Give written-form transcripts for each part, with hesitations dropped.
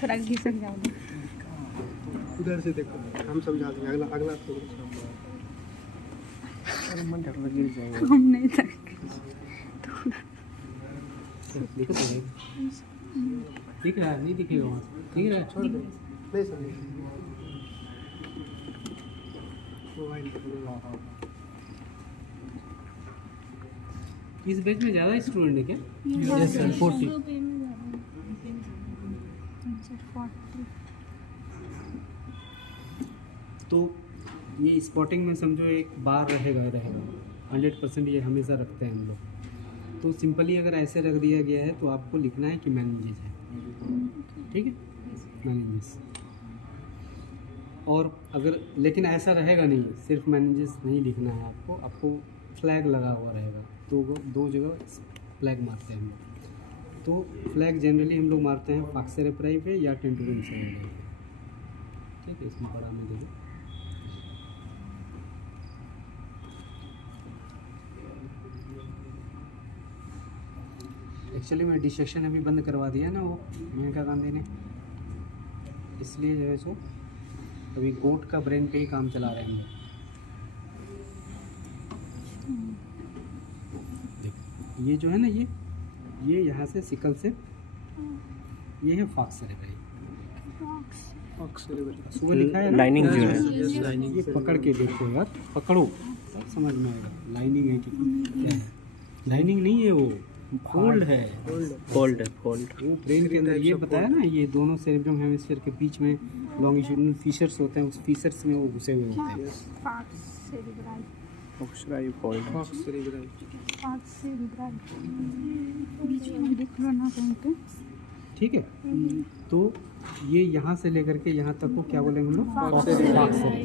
थोड़ा घिसक जाओ, उधर से देखो, हम समझा देंगे। अगला अगला अरे मन ढक गिर जाएगा। हम नहीं सकते। देखो तो दिख रहा है, नहीं दिखेगा वहाँ से, दिख रहा है, छोड़ दे। नहीं सर, मोबाइल इस बैच में ज़्यादा स्टूडेंट है क्या? Yes sir, 40। तो ये स्पॉटिंग में समझो एक बार रहेगा 100%, ये हमेशा रखते हैं हम लोग। तो सिंपली अगर ऐसे रख दिया गया है तो आपको लिखना है कि मेनिंजेस है, ठीक है, मेनिंजेस। और अगर लेकिन ऐसा रहेगा नहीं, सिर्फ मेनिंजेस नहीं लिखना है आपको, आपको फ्लैग लगा हुआ रहेगा। तो दो जगह फ्लैग मारते हैं हम लोग। तो फ्लैग जनरली हम लोग मारते हैं फॉक्स सेरेब्राई पे या टेंटोरम सेरेब्राई पे, ठीक है। इसमें बड़ा में देखो, एक्चुअली मैं डिसेक्शन अभी बंद करवा दिया ना, वो मेनका गांधी ने, इसलिए जो है सो अभी गोट का ब्रेन पे ही काम चला रहे हैं हम लोग। देखो ये जो है ना, ये यहाँ से सिकल से, ये है फॉक्स सेरेब्राई। सुबह लिखा है लाइनिंग जो है, ये पकड़ के देखो यार, पकड़ो तब समझ में आएगा लाइनिंग है कि क्या है। लाइनिंग नहीं है, वो फोल्ड है, फोल्ड है, फोल्ड। वो ब्रेन के अंदर ये बताया ना, ये दोनों सेरेब्रम हेमिस्फीयर के बीच में लॉन्गिट्यूडिनल फीचर्स होते हैं, उस फीचर्स में वो घुसे हुए होते हैं। ऑक्सराई फोल्ड। ठीक है, तो ये यहाँ से लेकर के यहाँ तक को क्या बोलेंगे हम लोग, फॉक्स सेरेब्राई।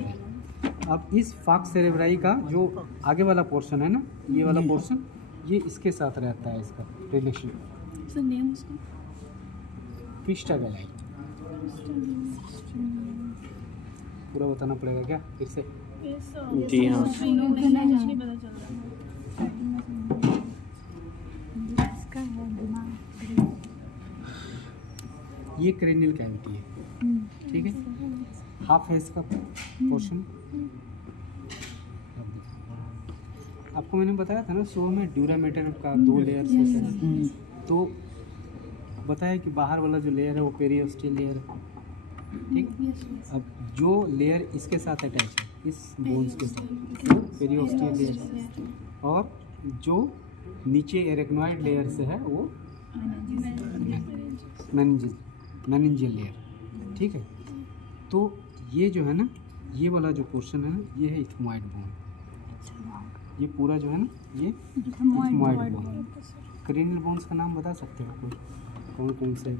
अब इस फॉक्स सेरेब्राई का जो आगे वाला पोर्शन है ना, ये वाला पोर्शन, ये इसके साथ रहता है, इसका रिलेशन पिस्टा गलाई। पूरा बताना पड़ेगा क्या फिर से? जी हाँ। ये क्रेनियल कैविटी है, ठीक है, हाफ है इसका पोर्शन। आपको मैंने बताया था ना सुबह में, ड्यूरामेटर का 2 लेयर्स होते हैं। तो बताया कि बाहर वाला जो लेयर है वो पेरियोस्टियल लेयर है, ठीक। अब जो लेयर इसके साथ अटैच है, इस बोन्स के साथ, पेरियोस्टियल लेयर, और जो नीचे एरेक्नॉइड लेयर से है वो मेनिंजियल लेयर, ठीक है। तो ये जो है ना, ये वाला जो पोर्शन है ना, ये है इथमॉइड बोन। ये पूरा जो है ना, ये इथमॉइड बोन। क्रेनियल बोन्स का नाम बता सकते हो कोई, कौन कौन से?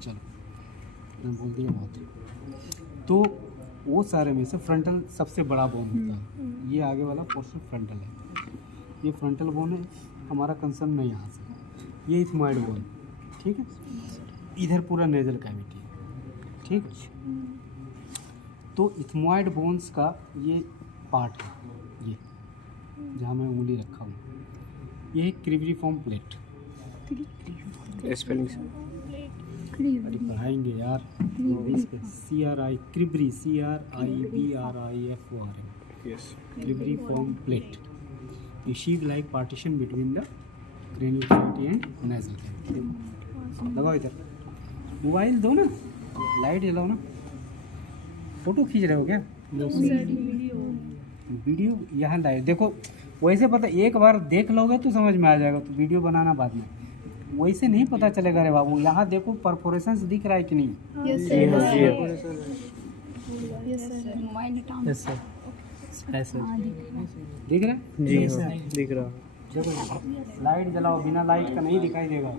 चलो मैं बोल दिया बहुत। तो वो सारे में से फ्रंटल सबसे बड़ा बोन होता है, ये आगे वाला पोर्शन फ्रंटल है। ये फ्रंटल बोन है, हमारा कंसर्न नहीं यहाँ से। ये इथमॉइड बोन, ठीक है। इधर पूरा नेजल कैविटी है, ठीक। तो इथमॉइड बोन्स का ये पार्ट है, ये जहाँ मैं उंगली रखा हूँ, ये है क्रिब्रिफॉर्म प्लेट। स्पेलिंग से पढ़ाएंगे यार इंग्लिश पे। CRI क्रिब्री, CRIBRIFORM, yes. Cribriform plate. ये Shiv like partition between the cranial cavity and nasal cavity. लगाओ इधर, मोबाइल दो ना, लाइट जलाओ ना। फोटो खींच रहे हो क्या? वीडियो यहाँ लाइट देखो, वैसे पता, एक बार देख लोगे तो समझ में आ जाएगा, तो वीडियो बनाना बाद में, वैसे नहीं पता चलेगा रे बाबू। यहाँ देखो परफोरेशंस दिख रहा है कि नहीं? यस सर, ऐसे दिख रहा है? जी हाँ, दिख रहा। देखो लाइट जलाओ, बिना लाइट का नहीं दिखाई देगा।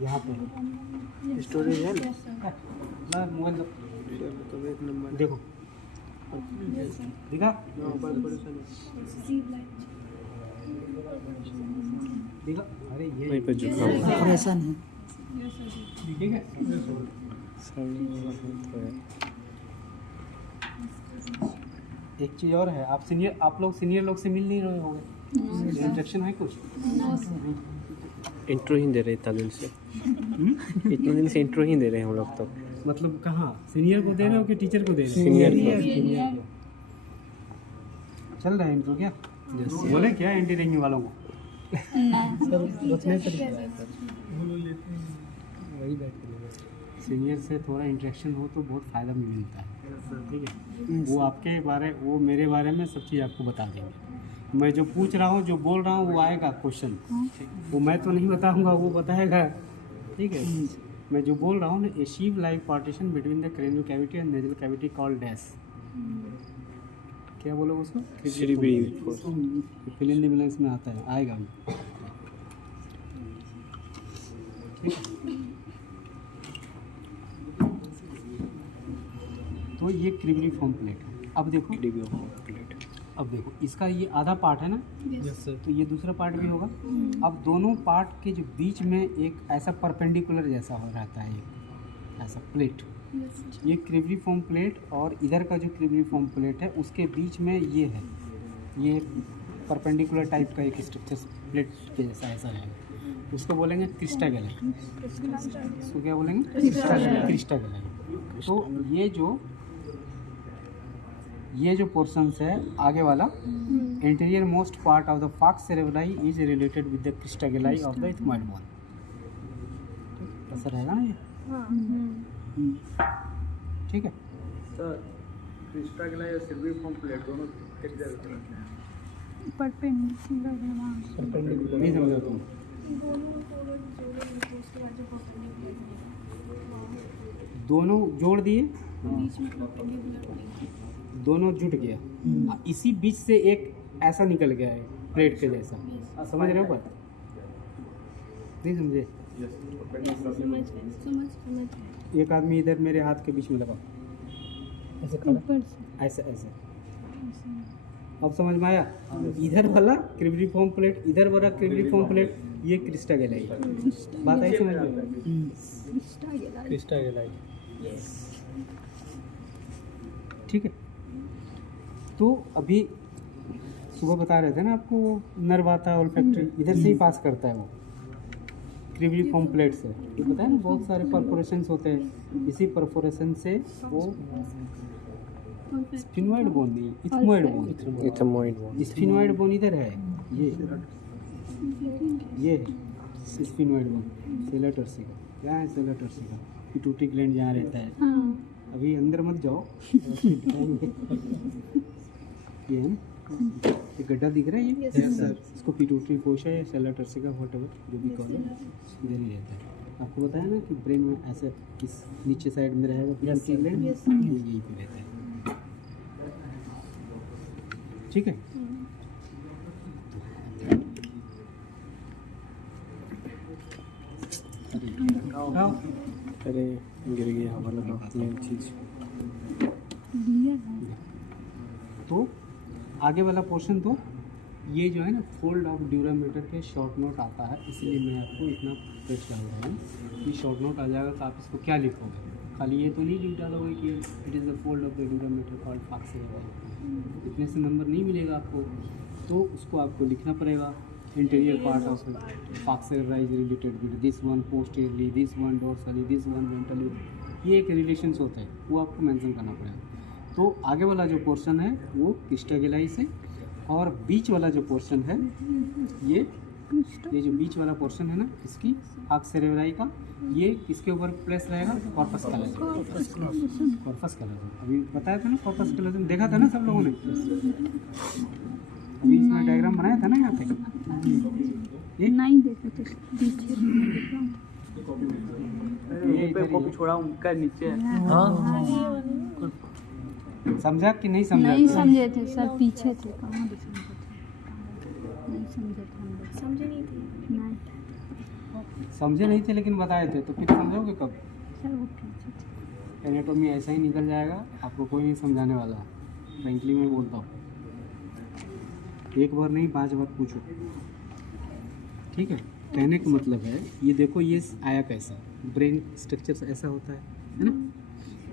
यहाँ पे स्टोरेज है ना, मोबाइल दो, तो एक नंबर देखो दिखा? देखा, अरे ये वहीं पे झुका हुआ है। ऑपरेशन है। ठीक है। एक चीज़ और है, आप लोग सीनियर लोग से मिल नहीं रहे होंगे, इंट्रैक्शन है कुछ? इंट्रो ही दे रहे इतना दिन से, इतने दिन से इंट्रो ही दे रहे हैं हम लोग तो। मतलब कहाँ सीनियर को दे रहे हो कि टीचर को दे रहे हो? सीनियर को। चल रहा है इंट्रो क्या? बोले क्या एंटी रेंगिंग वालों को? सीनियर से थोड़ा इंटरेक्शन हो तो बहुत फ़ायदा मिलता है, ठीक है। वो आपके बारे, वो मेरे बारे में सब चीज़ आपको बता देंगे। मैं जो पूछ रहा हूँ, जो बोल रहा हूँ, वो आएगा क्वेश्चन, वो मैं तो नहीं बताऊँगा, वो बताएगा, ठीक है। मैं जो बोल रहा हूँ ना, a sieve like partition between the cranial cavity and nasal cavity called dash, क्या बोलो उसको? फिल इन द ब्लैंक्स में आता है, आएगा भी, ठीक है। तो ये क्रिब्रिफॉर्म प्लेट है। अब देखो, अब देखो इसका ये आधा पार्ट है ना, तो ये दूसरा पार्ट भी होगा। अब दोनों पार्ट के जो बीच में एक ऐसा परपेंडिकुलर जैसा हो रहता है, एक ऐसा प्लेट, ये क्रिब्रिफॉर्म प्लेट, और इधर का जो क्रिब्रिफॉर्म प्लेट है उसके बीच में ये है, ये परपेंडिकुलर टाइप का एक स्ट्रक्चर प्लेट के जैसा ऐसा है, उसको बोलेंगे क्रिस्टागेलाइट। उसको क्या बोलेंगे? क्रिस्टागेलाइट। तो ये जो पोर्शंस है आगे वाला, interior most part of the falx cerebri is related with the crista galli of the ethmoid bone. ऐसा रहेगा ना ये, ठीक है। सर क्रिस्टागेलाई और सिल्वीफॉर्म प्लेट दोनों किस जगह पे रखते हैं? नहीं समझा तुम? दोनों जोड़ दिए, दोनों जुट गया, इसी बीच से एक ऐसा निकल गया है प्लेट के जैसा, समझ रहे हो बात? नहीं समझे? एक आदमी इधर मेरे हाथ के बीच में लगा, ऐसे खड़ा, ऐसे ऐसे, अब समझ में आया? इधर वाला क्रिब्रिफॉर्म प्लेट, इधर वाला क्रिब्रिफॉर्म प्लेट, ये क्रिस्टागेलाई। बात आई समझ में? क्रिस्टागेलाई, ठीक है। तो अभी सुबह बता रहे थे ना आपको, वो नर्व आता है ओल्फैक्टरी, इधर से ही पास करता है वो क्रिब्रिफॉर्म प्लेट से, ये पता है ना, बहुत सारे परफोरेशंस होते हैं, इसी परफोरेशन से वो स्फिनोइड बोन नहीं, इथमोइड बोन, स्फिनोइड बोन इधर है, ये है स्फिनोइड बोन, सेला टर्सिका। क्या है सेला टर्सिका? पिट्यूटरी ग्लैंड जहाँ रहता है। अभी अंदर मत जाओ, ये है ना, ये गड्ढा दिख रहा है, ये इसको पिट्यूटरी कोश है, सेला टर्सिका, व्हाटएवर जो भी कहो, इधर ही रहता है। आपको बताया ना कि ब्रेन में ऐसे इस नीचे साइड में रहेगा पिट्यूटरी ग्लैंड, यहीं पे रहता है, ठीक है। अरे गिर गया हमारा मेन चीज़। तो आगे वाला पोर्शन, तो ये जो है ना, फोल्ड ऑफ ड्यूरामीटर पे शॉर्ट नोट आता है, इसलिए मैं आपको इतना प्रेस डाल रहा हूँ कि शॉर्ट नोट आ जाएगा। तो आप इसको क्या लिखोगे? खाली ये तो नहीं लिख डालोगे कि it is the fold of the dura mater called fox cerebri, इतने से नंबर नहीं मिलेगा आपको, तो उसको आपको लिखना पड़ेगा। Interior part of fox cerebri is related with this one posteriorly, this one dorsally, this one ventrally, ये एक रिलेशंस होते हैं, वो आपको मेंशन करना पड़ेगा। तो आगे वाला जो पोर्शन है वो क्रिस्टागेलाई से, और बीच वाला जो पोर्शन है, ये जो बीच वाला पोर्शन है ना इसकी फाक्स सेरेब्राई का, ये किसके ऊपर प्लेस रहेगा? Corpus callosum. कॉर्पस कैलोजम अभी बताया था ना, कॉर्पस कैलोजम देखा था ना सब लोगों ने, अभी इसमें डायग्राम बनाया था ना यहाँ पे, ये नहीं देखा तो ये कॉपी छोड़ा उनका नीचे है। समझा कि नहीं समझा? नहीं समझे थे सर, पीछे थे, कहाँ समझे थे? नहीं समझे थे हम लोग। समझे नहीं थे। नहीं समझे नहीं थे, लेकिन बताए थे, तो फिर समझोगे कब? सर वो पीछे थे। एनाटॉमी ऐसा ही निकल जाएगा, आपको कोई नहीं समझाने वाला, फ्रेंकली मैं बोलता हूँ। एक बार नहीं 5 बार पूछो, ठीक है। कहने का मतलब है ये देखो ये आया कैसा, ब्रेन स्ट्रक्चर ऐसा होता है ना।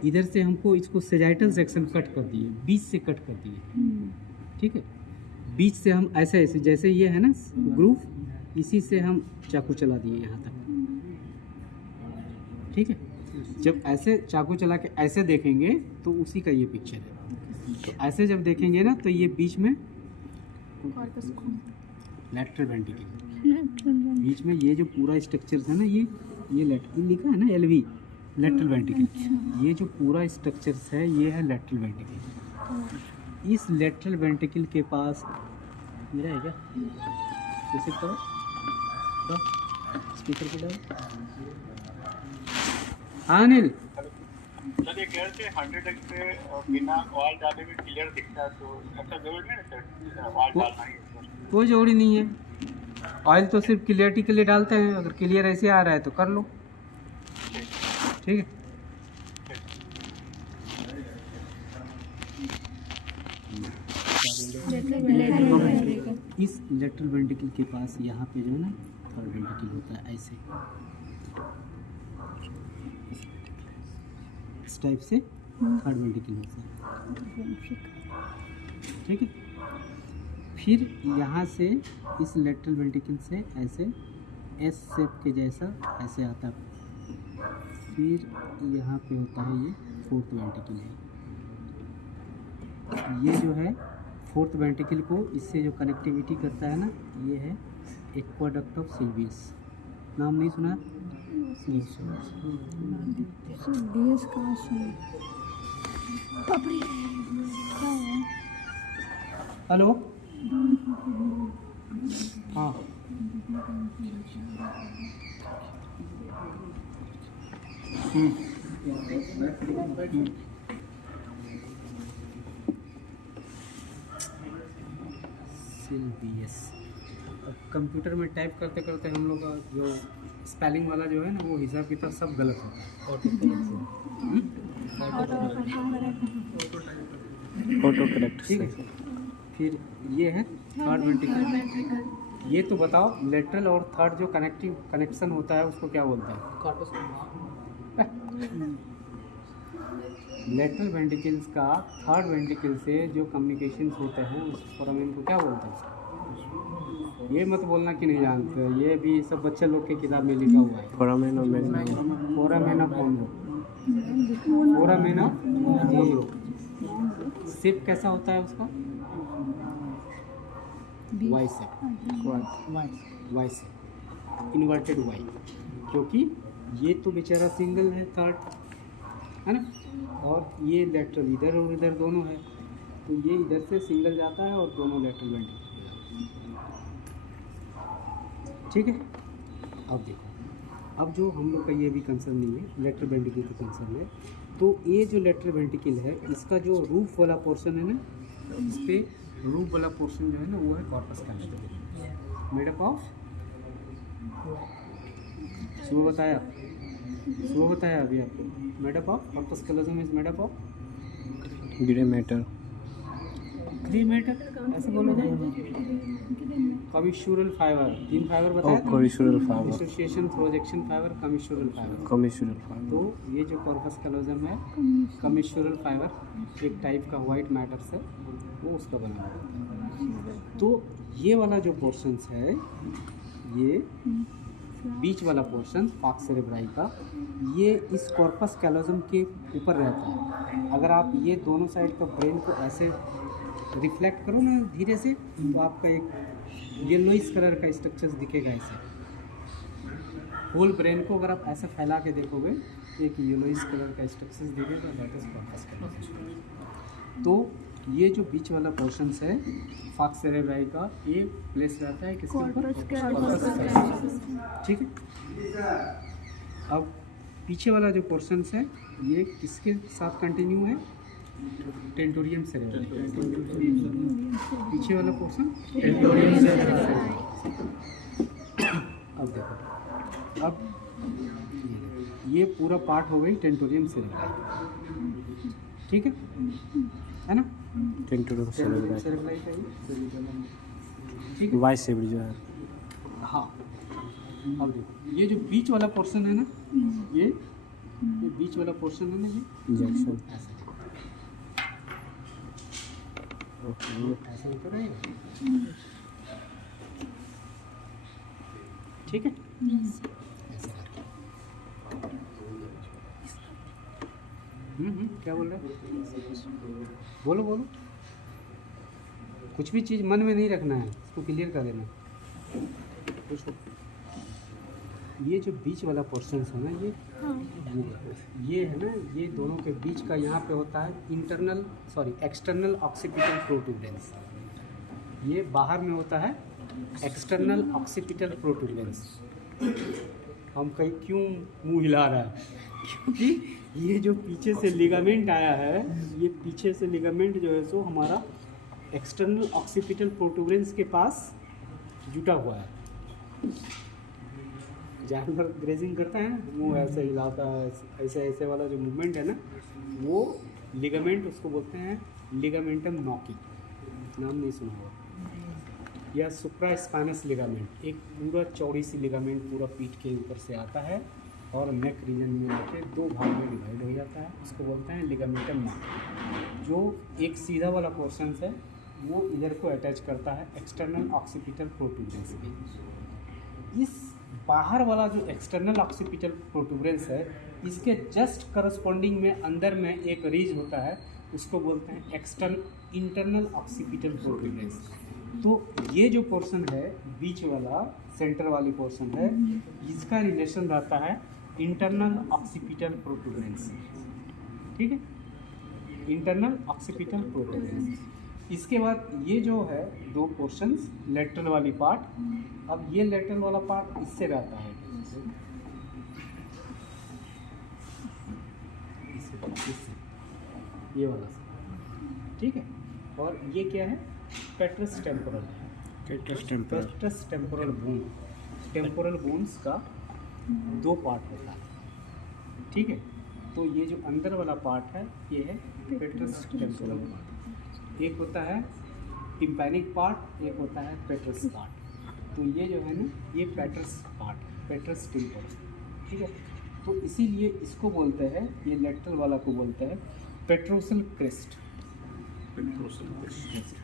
इधर से हमको इसको सेजाइटल सेक्शन कट कर दिए, बीच से कट कर दिए, ठीक है। बीच से हम ऐसे ऐसे जैसे ये है ना ग्रूव, इसी से हम चाकू चला दिए यहाँ तक, ठीक है। जब ऐसे चाकू चला के ऐसे देखेंगे तो उसी का ये पिक्चर है। तो ऐसे जब देखेंगे ना तो ये बीच में लैटरल वेंट्रिकल, बीच में ये जो पूरा स्ट्रक्चर है ना, ये लिखा है ना LV, लैटरल वेंट्रिकल। ये जो पूरा स्ट्रक्चर है ये है लैटरल वेंट्रिकल। इस लैटरल वेंट्रिकल के पास मेरा है क्या, जैसे करो स्पीकर पे डाल। हाँ अनिल, सर ये कह रहे थे 100x पे बिना ऑयल डाले भी क्लियर दिखता है, तो ऐसा जरूरी नहीं है सर ऑयल डालना ही है? कोई जरूरी नहीं है। ऑयल तो सिर्फ क्लियरिटी के लिए डालते हैं, अगर क्लियर ऐसे आ रहा है तो कर लो, ठीक है। इस लेटरल वेंट्रिकल के पास यहाँ पे जो है ना थर्ड वेंट्रिकल होता है, ऐसे इस टाइप से थर्ड वेंट्रिकल होता है, ठीक है। फिर यहाँ से इस लेटरल वेंट्रिकल से ऐसे एस शेप के जैसा ऐसे आता है। फिर यहाँ पे होता है ये फोर्थ वेंट्रिकल है। ये जो है फोर्थ वेंट्रिकल को इससे जो कनेक्टिविटी करता है ना, ये है एक्वाडक्ट ऑफ सिल्वियस। नाम नहीं सुना? हेलो, हाँ सिल्वियस। अब कंप्यूटर में टाइप करते करते हम लोग का जो स्पेलिंग वाला जो है ना, वो हिसाब किताब सब गलत होता है। ऑटो करेक्ट, ठीक है। फिर ये है थर्ड वेंट्रिकल। ये तो बताओ लेटरल और थर्ड जो कनेक्शन होता है उसको क्या बोलते हैं? लेटरल वेंट्रिकल्स का थर्ड वेंट्रिकल से जो कम्युनिकेशंस होते हैं उस फोरामेन को क्या बोलते हैं? ये मत बोलना कि नहीं जानते, ये भी सब बच्चे लोग के किताब में लिखा हुआ है। फोरामेन और magna, foramen of Monro, foramen of Monro. Shape कैसा होता है उसका? Y shape, Y shape, inverted Y, क्योंकि ये तो बेचारा सिंगल है थर्ड, है ना, और ये लेटरल इधर और इधर दोनों है, तो ये इधर से सिंगल जाता है और दोनों लेटरल वेंट्रिकल, ठीक है। अब देखो, अब जो हम लोग का ये भी कंसर्न नहीं है, लेटरल वेंट्रिकल का कंसर्न है। तो ये जो लेटरल वेंट्रिकल है, इसका जो रूफ वाला पोर्शन है ना, इस पे रूफ वाला पोर्शन जो है ना, वो है corpus callosum, made up of, सुबह बताया अभी आपको, made up of corpus callosum is made up of grey matter, ऐसे बोलो जाए, कमिश्यूरल फाइबर, 3 फाइबर बताया था, commissural fibre, dissociation, projection fibre, commissural fibre. तो ये जो कॉर्पस कैलोजम है, कमिश्यूरल फाइबर एक टाइप का वाइट मैटर से वो उसका बना हुआ है। तो ये वाला जो पोर्शंस है, ये बीच वाला पोर्शन फाक्स सेरेब्राई का, ये इस कॉर्पस कैलोजम के ऊपर रहता है। अगर आप ये दोनों साइड का ब्रेन को ऐसे रिफ्लेक्ट करो ना धीरे से, तो आपका एक येलोइश कलर का स्ट्रक्चर दिखेगा ऐसे। होल ब्रेन को अगर आप ऐसे फैला के देखोगे तो एक येलोइश कलर का स्ट्रक्चर दिखेगा, दैट इज कॉर्पस कैलोजम। तो ये जो बीच वाला पोर्शंस है फाक्स सेरेब्राई का, ये प्लेस रहता है किसके ऊपर? ठीक है। अब पीछे वाला जो पोर्शंस है, ये किसके साथ कंटिन्यू है? Tentorium cerebrum. पीछे वाला पोर्शन टेंटोरियम सेरेब्रम। अब देखो, अब ये पूरा पार्ट हो गई टेंटोरियम सेरेब्रम, ठीक है ना? टेंटोरियम सेरेब्रम सेरेब्रम का ही ठीक है। वाइस शेप जो है। हाँ, अब देखो ये जो बीच वाला पोर्शन है ना, ये बीच वाला पोर्शन है ना, ये जंक्शन। ऐसा ओके। ऐसा ही तो रहेगा, ठीक है। ऐसे करके क्या बोल रहे हो? बोलो बोलो, कुछ भी चीज़ मन में नहीं रखना है, इसको क्लियर कर देना। कुछ ये जो बीच वाला पोर्शन है ना, ये है ना, ये दोनों के बीच का यहाँ पे होता है एक्सटर्नल ऑक्सीपिटल प्रोटूबरेंस। ये बाहर में होता है एक्सटर्नल ऑक्सीपिटल प्रोटूबरेंस। हम कहीं क्यों मुंह हिला रहा है? क्योंकि ये जो पीछे से लिगामेंट आया है, ये पीछे से लिगामेंट जो है सो हमारा एक्सटर्नल ऑक्सीपिटल प्रोटूबरेंस के पास जुटा हुआ है। जानवर ग्रेजिंग करता है ना, वो ऐसे हिलाता है, ऐसे ऐसे वाला जो मूवमेंट है ना, वो लिगामेंट, उसको बोलते हैं लिगामेंटम नॉकी। नाम नहीं सुना होगा। या सुप्रास्पाइनस लिगामेंट, एक पूरा चौड़ी सी लिगामेंट पूरा पीठ के ऊपर से आता है और नेक रीजन में आके दो भाग में डिवाइड हो जाता है, उसको बोलते हैं लिगामेंटम नॉकी। जो एक सीधा वाला पोर्शन है वो इधर को अटैच करता है एक्सटर्नल ऑक्सीपिटल प्रोटूबरेंस के। इस बाहर वाला जो एक्सटर्नल ऑक्सीपिटल प्रोटूबरेंस है, इसके जस्ट करस्पॉन्डिंग में अंदर में एक रीज होता है, उसको बोलते हैं इंटरनल ऑक्सीपिटल प्रोटूबरेंस। तो ये जो पोर्शन है बीच वाला, सेंटर वाली पोर्शन है, इसका रिलेशन रहता है इंटरनल ऑक्सीपिटल प्रोटूबरेंस, ठीक है, इंटरनल ऑक्सीपिटल प्रोटूबरेंस। इसके बाद ये जो है दो पोर्शंस, लेटरल वाली पार्ट, अब ये लेटरल वाला पार्ट इससे रहता है, इससे ये वाला, ठीक है। और ये क्या है? पेट्रस temporal, पेट्रस temporal bone. Temporal bones का दो पार्ट होता है, ठीक है। तो ये जो अंदर वाला पार्ट है ये है पेट्रस टेम्पोरल पार्ट। एक होता है टिम्पैनिक पार्ट, एक होता है पेट्रस पार्ट। तो ये जो है ना, ये पेट्रस पार्ट, पेट्रस टेम्पोरल, ठीक है। तो इसीलिए इसको बोलते हैं, ये लेटरल वाला को बोलते हैं पेट्रोसल क्रेस्ट।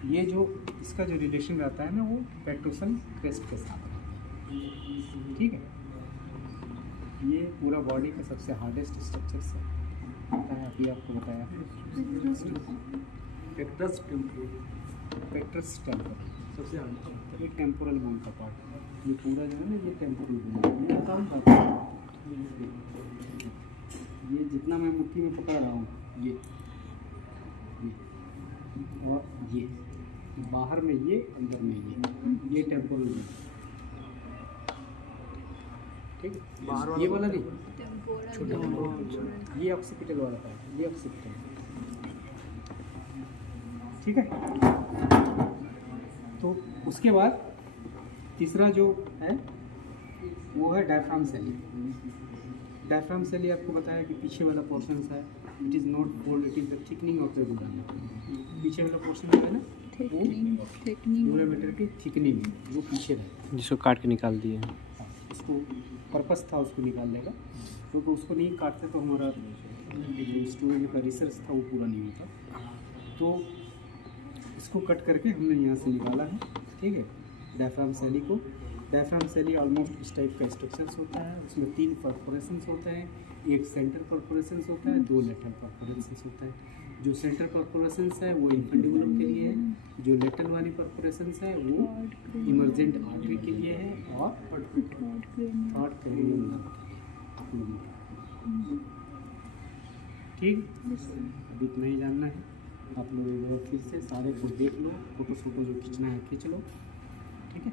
ये जो इसका जो रिलेशन रहता है ना, वो पेट्रोसल क्रेस्ट के साथ रहता है, ठीक है। ये पूरा बॉडी का सबसे हार्डेस्ट स्ट्रक्चर से होता है, अभी आपको बताया पेट्रस टेम्पोरल सबसे हार्ड, ये टेम्पोरल बोन का पार्ट। ये पूरा जो है ना, ये टेम्पोरल बोन। मैं बताऊँ ये जितना मैं मुट्ठी में पकड़ रहा हूँ, ये और ये बाहर में, ये अंदर में, ये टेम्पोरल बोन, ठीक है। बाहर ये वाला नहीं, छोटा वाला, ये ऑक्सीपिटल वाला पार्ट, ये ऑक्सीपिटल, ठीक है। तो उसके बाद तीसरा जो है वो है डायफ्राम सेली। डायफ्राम सेली आपको बताया कि पीछे वाला पोर्शन है, it is not fold, it is the thickening of the dura mater. पीछे वाला पोर्शन है ना, ड्यूरामीटर की थिकनिंग, वो पीछे रहता है, जिसको काट के निकाल दिए। उसको पर्पस था उसको निकालने का, क्योंकि उसको नहीं काटते तो हमारा जो स्टूडेंट का रिसर्च था वो पूरा नहीं होता। तो इसको कट करके हमने यहाँ से निकाला है, ठीक है, डायफ्राम सेली को। डायफ्राम सेली ऑलमोस्ट इस टाइप का स्ट्रक्चर्स होता है, उसमें 3 परफोरेशंस होते हैं, एक सेंटर परफोरेशंस होता है, 2 लेटरल परफोरेशंस होता है। जो सेंटर परफोरेशंस है वो इंफेंडिबुलम के लिए है, जो लेटरल वाली परफोरेशंस है वो इमर्जेंट आर्टरी के लिए है, और थर्ड क्रेनियम, ठीक। अभी इतना ही जानना है, आप लोग एक बार फिर से सारे को देख लो, फोटो जो खींचना है खींच लो, ठीक है।